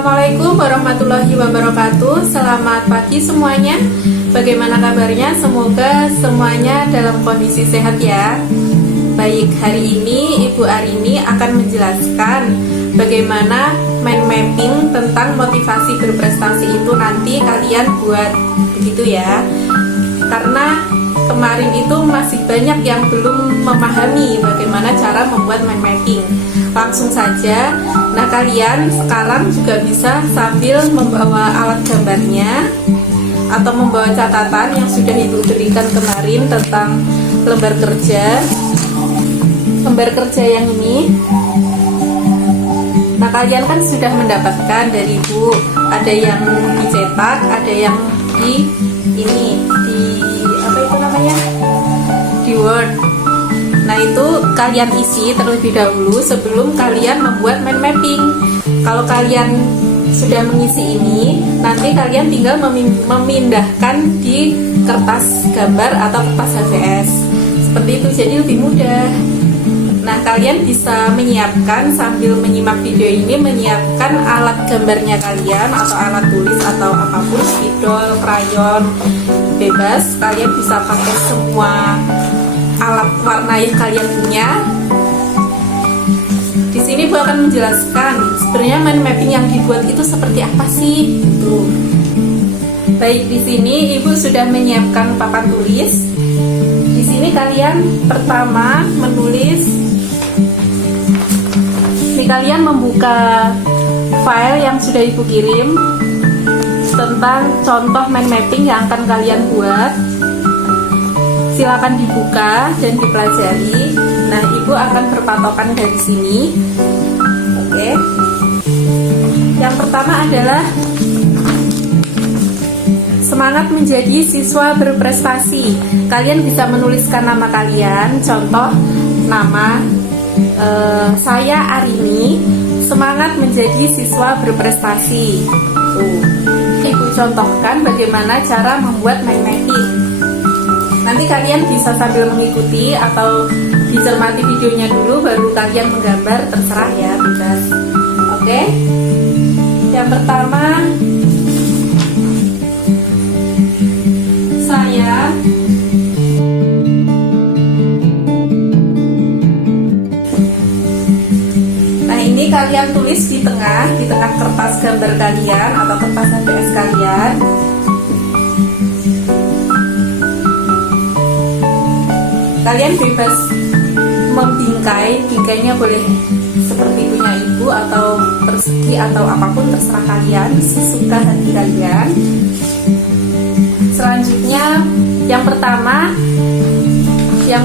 Assalamualaikum warahmatullahi wabarakatuh. Selamat pagi semuanya. Bagaimana kabarnya? Semoga semuanya dalam kondisi sehat ya. Baik, hari ini Ibu Arini akan menjelaskan bagaimana mind mapping tentang motivasi berprestasi itu nanti kalian buat begitu ya. Karena kemarin itu masih banyak yang belum memahami bagaimana cara membuat mind mapping. Langsung saja. Nah, kalian sekarang juga bisa sambil membawa alat gambarnya atau membawa catatan yang sudah Ibu berikan kemarin tentang lembar kerja yang ini. Nah, kalian kan sudah mendapatkan dari Ibu, ada yang dicetak, ada yang di apa itu namanya, di Word. Nah, itu kalian isi terlebih dahulu sebelum kalian membuat mind mapping. Kalau kalian sudah mengisi ini, nanti kalian tinggal memindahkan di kertas gambar atau kertas HVS seperti itu, jadi lebih mudah. Nah, kalian bisa menyiapkan sambil menyimak video ini, menyiapkan alat gambarnya kalian atau alat tulis atau apapun, spidol, krayon, bebas. Kalian bisa pakai semua alat warna yang kalian punya. Di sini Bu akan menjelaskan sebenarnya mind mapping yang dibuat itu seperti apa sih. Tuh. Baik, di sini Ibu sudah menyiapkan papan tulis. Di sini kalian pertama menulis. Ini kalian membuka file yang sudah Ibu kirim tentang contoh mind mapping yang akan kalian buat. Silakan dibuka dan dipelajari. Nah, Ibu akan berpatokan dari sini. Oke. Yang pertama adalah semangat menjadi siswa berprestasi. Kalian bisa menuliskan nama kalian. Contoh nama saya Arini, semangat menjadi siswa berprestasi. Tuh. Ibu contohkan bagaimana cara membuat mind mapping. Nanti kalian bisa sambil mengikuti atau dicermati videonya dulu baru kalian menggambar, terserah ya, bebas. Oke. Yang pertama, saya kalian tulis di tengah kertas gambar kalian atau kertas HVS kalian. Kalian bebas bingkainya boleh seperti punya Ibu atau persegi atau apapun, terserah kalian, sesuka hati kalian. Selanjutnya yang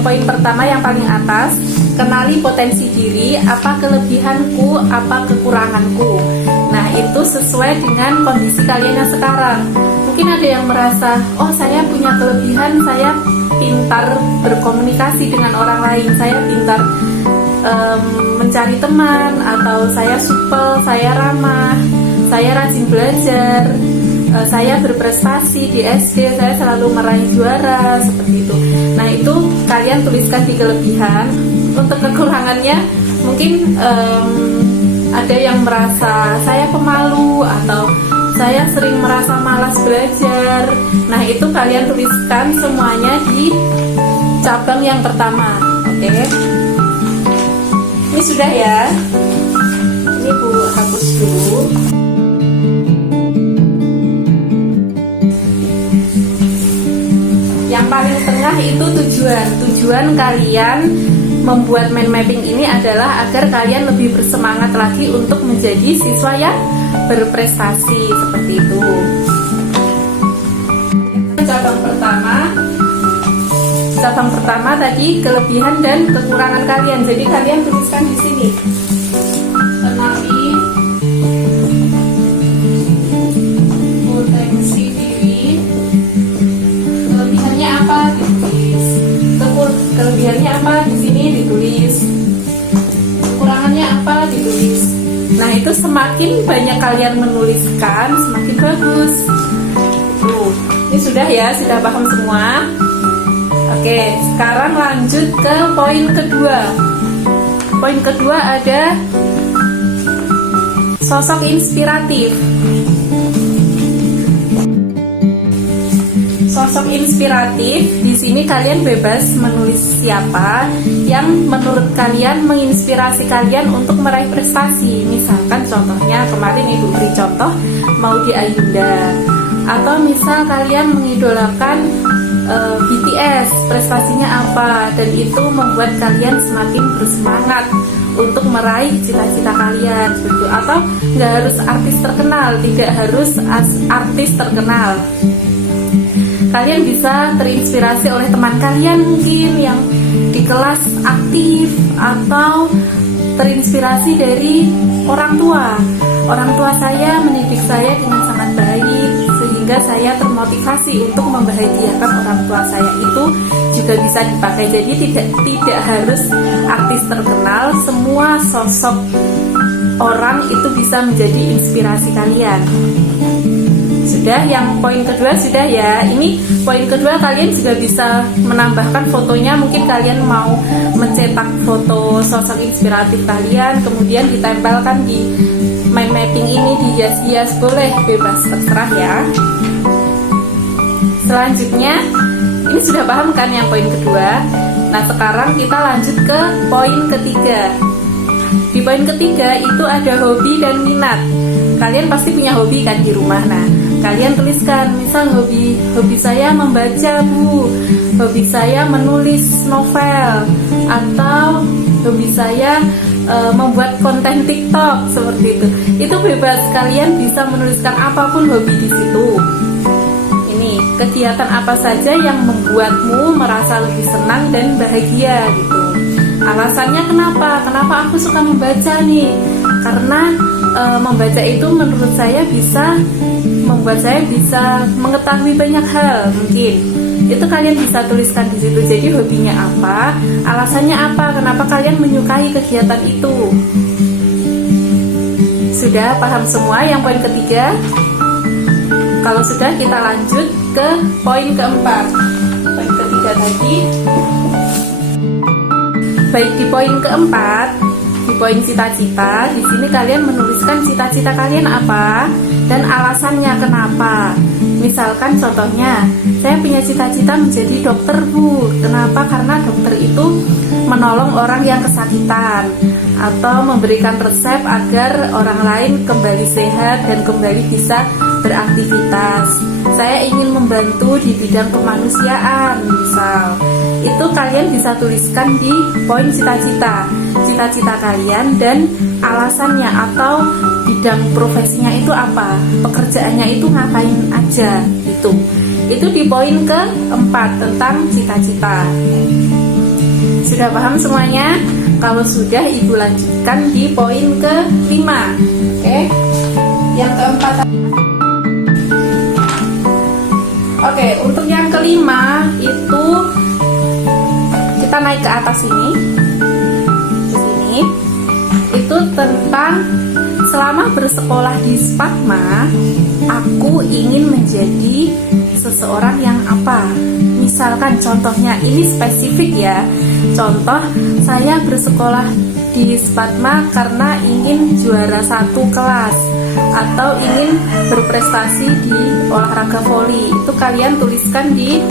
poin pertama yang paling atas, kenali potensi diri, apa kelebihanku, apa kekuranganku. Nah, itu sesuai dengan kondisi kalian yang sekarang. Mungkin ada yang merasa, oh saya punya kelebihan, saya pintar berkomunikasi dengan orang lain, saya pintar mencari teman, atau saya supel, saya ramah, saya rajin belajar, saya berprestasi di SD, saya selalu meraih juara, seperti itu. Nah, itu kalian tuliskan di kelebihan. Untuk kekurangannya mungkin ada yang merasa saya pemalu atau saya sering merasa malas belajar. Nah, itu kalian tuliskan semuanya di cabang yang pertama. Oke. Ini sudah ya. Ini Bu hapus dulu. Yang paling tengah itu tujuan kalian membuat mind mapping ini adalah agar kalian lebih bersemangat lagi untuk menjadi siswa yang berprestasi, seperti itu. Cabang pertama tadi kelebihan dan kekurangan kalian. Jadi kalian tuliskan di sini. Kenali potensi diri. Kelebihannya apa? Ditulis. Kelebihannya apa? Di sini ditulis. Kekurangannya apa? Ditulis. Nah, itu semakin banyak kalian menuliskan, semakin bagus. Tuh, ini sudah ya, sudah paham semua. Oke, sekarang lanjut ke poin kedua. Poin kedua ada sosok inspiratif. Sosok inspiratif, di sini kalian bebas menulis siapa yang menurut kalian menginspirasi kalian untuk meraih prestasi. Misalkan contohnya kemarin Ibu beri contoh Maudy Ayunda. Atau misal kalian mengidolakan BTS, prestasinya apa, dan itu membuat kalian semakin bersemangat untuk meraih cita-cita kalian gitu. Atau nggak harus artis terkenal, tidak harus artis terkenal. Kalian bisa terinspirasi oleh teman kalian mungkin yang di kelas aktif, atau terinspirasi dari orang tua. Orang tua saya mendidik saya dengan sangat baik, sehingga saya termotivasi untuk membahagiakan orang tua saya. Itu juga bisa dipakai. Jadi tidak harus artis terkenal, semua sosok orang itu bisa menjadi inspirasi kalian. Sudah, yang poin kedua sudah ya. Ini poin kedua, kalian juga bisa menambahkan fotonya. Mungkin kalian mau mencetak foto sosok inspiratif kalian, kemudian ditempelkan di mind mapping ini, dihias-hias, boleh, bebas, terserah ya. Selanjutnya, ini sudah paham kan yang poin kedua? Nah, sekarang kita lanjut ke poin ketiga. Di poin ketiga itu ada hobi dan minat. Kalian pasti punya hobi kan di rumah. Nah, kalian tuliskan, misal hobi saya membaca, Bu. Hobi saya menulis novel, atau hobi saya membuat konten TikTok, seperti itu. Itu bebas, kalian bisa menuliskan apapun hobi di situ. Ini kegiatan apa saja yang membuatmu merasa lebih senang dan bahagia gitu. Alasannya kenapa? Kenapa aku suka membaca nih? Karena membaca itu menurut saya bisa membuat saya bisa mengetahui banyak hal mungkin. Itu kalian bisa tuliskan di situ. Jadi hobinya apa? Alasannya apa? Kenapa kalian menyukai kegiatan itu? Sudah paham semua yang poin ketiga? Kalau sudah, kita lanjut ke poin keempat. Poin ketiga tadi. Baik, di poin keempat, di poin cita-cita, di sini kalian menuliskan cita-cita kalian apa dan alasannya kenapa. Misalkan contohnya, saya punya cita-cita menjadi dokter, Bu. Kenapa? Karena dokter itu menolong orang yang kesakitan, atau memberikan resep agar orang lain kembali sehat dan kembali bisa beraktivitas. Saya ingin membantu di bidang kemanusiaan, misal. Itu kalian bisa tuliskan di poin cita-cita. Cita-cita kalian dan alasannya, atau bidang profesinya itu apa, pekerjaannya itu ngapain aja gitu. Itu di poin keempat tentang cita-cita. Sudah paham semuanya? Kalau sudah, Ibu lanjutkan di poin kelima. Oke, yang keempat. Oke, untuk yang kelima itu kita naik ke atas ini. Di sini itu tentang selama bersekolah di Spatma, aku ingin menjadi seseorang yang apa. Misalkan contohnya, ini spesifik ya. Contoh, saya bersekolah di Spatma karena ingin juara 1 kelas, atau ingin berprestasi di olahraga voli. Itu kalian tuliskan di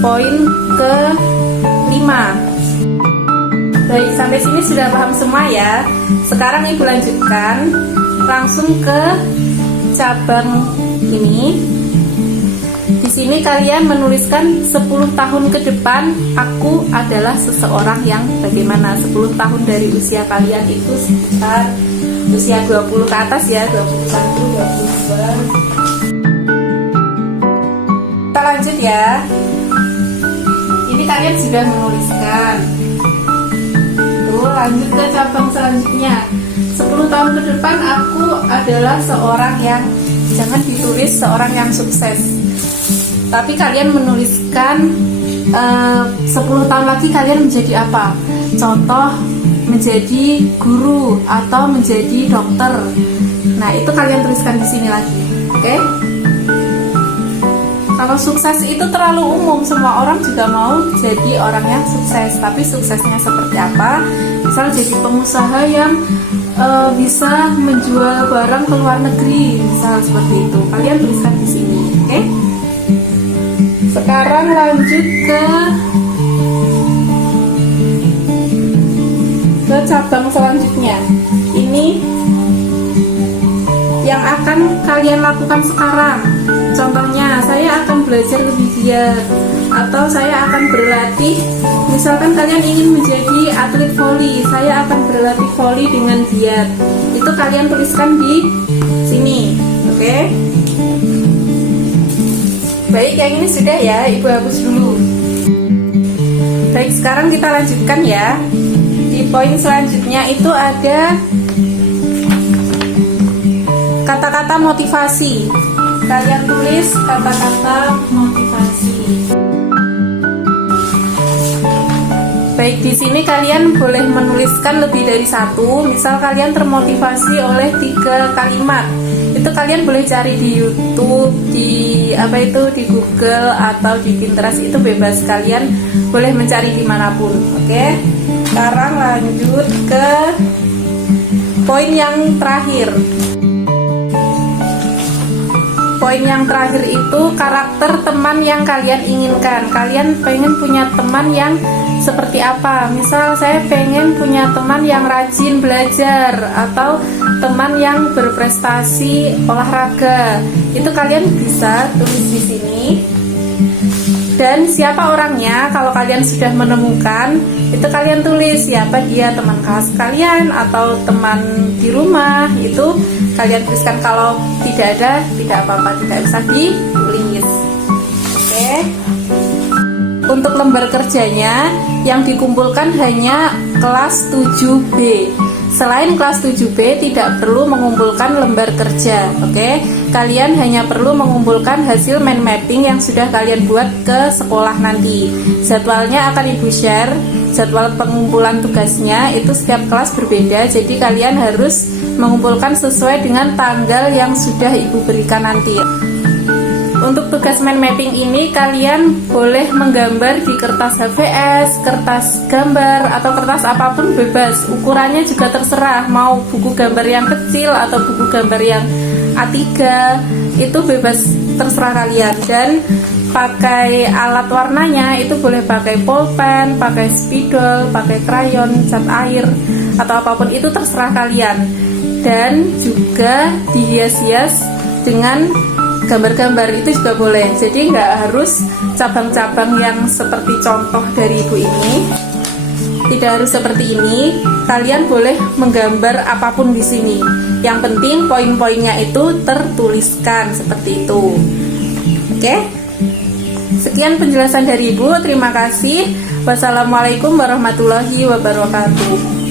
poin ke-5. Baik, sampai sini sudah paham semua ya. Sekarang Ibu lanjutkan langsung ke cabang ini. Di sini kalian menuliskan 10 tahun ke depan aku adalah seseorang yang bagaimana. 10 tahun dari usia kalian itu sekitar usia 20 ke atas ya, 21, 22. Kita lanjut ya. Ini kalian sudah menuliskan. Tuh, lanjut ke cabang selanjutnya. 10 tahun ke depan aku adalah seorang yang, jangan ditulis seorang yang sukses, tapi kalian menuliskan 10 tahun lagi kalian menjadi apa. Contoh, menjadi guru atau menjadi dokter. Nah, itu kalian tuliskan di sini lagi. Oke? Kalau sukses itu terlalu umum, semua orang juga mau jadi orang yang sukses, tapi suksesnya seperti apa? Misal jadi pengusaha yang bisa menjual barang ke luar negeri, misal seperti itu. Kalian tuliskan di sini, oke? Sekarang lanjut ke cabang selanjutnya. Ini yang akan kalian lakukan sekarang. Contohnya, saya akan belajar lebih giat, atau saya akan berlatih. Misalkan kalian ingin menjadi atlet voli, saya akan berlatih voli dengan giat. Itu kalian tuliskan di sini, oke? Baik, yang ini sudah ya, Ibu hapus dulu. Baik, sekarang kita lanjutkan ya. Di poin selanjutnya itu ada kata-kata motivasi. Kalian tulis kata-kata motivasi. Baik, di sini kalian boleh menuliskan lebih dari satu. Misal kalian termotivasi oleh 3 kalimat. Itu kalian boleh cari di YouTube, di di Google atau di Pinterest, itu bebas, kalian boleh mencari dimanapun. Oke, sekarang lanjut ke poin yang terakhir. Poin yang terakhir itu karakter teman yang kalian inginkan. Kalian pengen punya teman yang seperti apa? Misal saya pengen punya teman yang rajin belajar, atau teman yang berprestasi olahraga. Itu kalian bisa tulis di sini. Dan siapa orangnya, kalau kalian sudah menemukan, itu kalian tulis siapa dia, teman kelas kalian atau teman di rumah. Itu kalian tuliskan. Kalau tidak ada, tidak apa-apa, tidak usah ditulis. Oke. Untuk lembar kerjanya yang dikumpulkan hanya kelas 7B. Selain kelas 7B tidak perlu mengumpulkan lembar kerja, oke? Kalian hanya perlu mengumpulkan hasil mind mapping yang sudah kalian buat ke sekolah nanti. Jadwalnya akan Ibu share, jadwal pengumpulan tugasnya itu setiap kelas berbeda, jadi kalian harus mengumpulkan sesuai dengan tanggal yang sudah Ibu berikan nanti. Untuk tugas mind mapping ini kalian boleh menggambar di kertas HVS, kertas gambar, atau kertas apapun bebas. Ukurannya juga terserah, mau buku gambar yang kecil atau buku gambar yang A3, itu bebas, terserah kalian. Dan pakai alat warnanya itu boleh pakai pulpen, pakai spidol, pakai krayon, cat air, atau apapun itu terserah kalian. Dan juga dihias-hias dengan gambar-gambar, itu juga boleh. Jadi nggak harus cabang-cabang yang seperti contoh dari Ibu ini, tidak harus seperti ini. Kalian boleh menggambar apapun di sini. Yang penting poin-poinnya itu tertuliskan seperti itu. Oke? Sekian penjelasan dari Ibu. Terima kasih. Wassalamualaikum warahmatullahi wabarakatuh.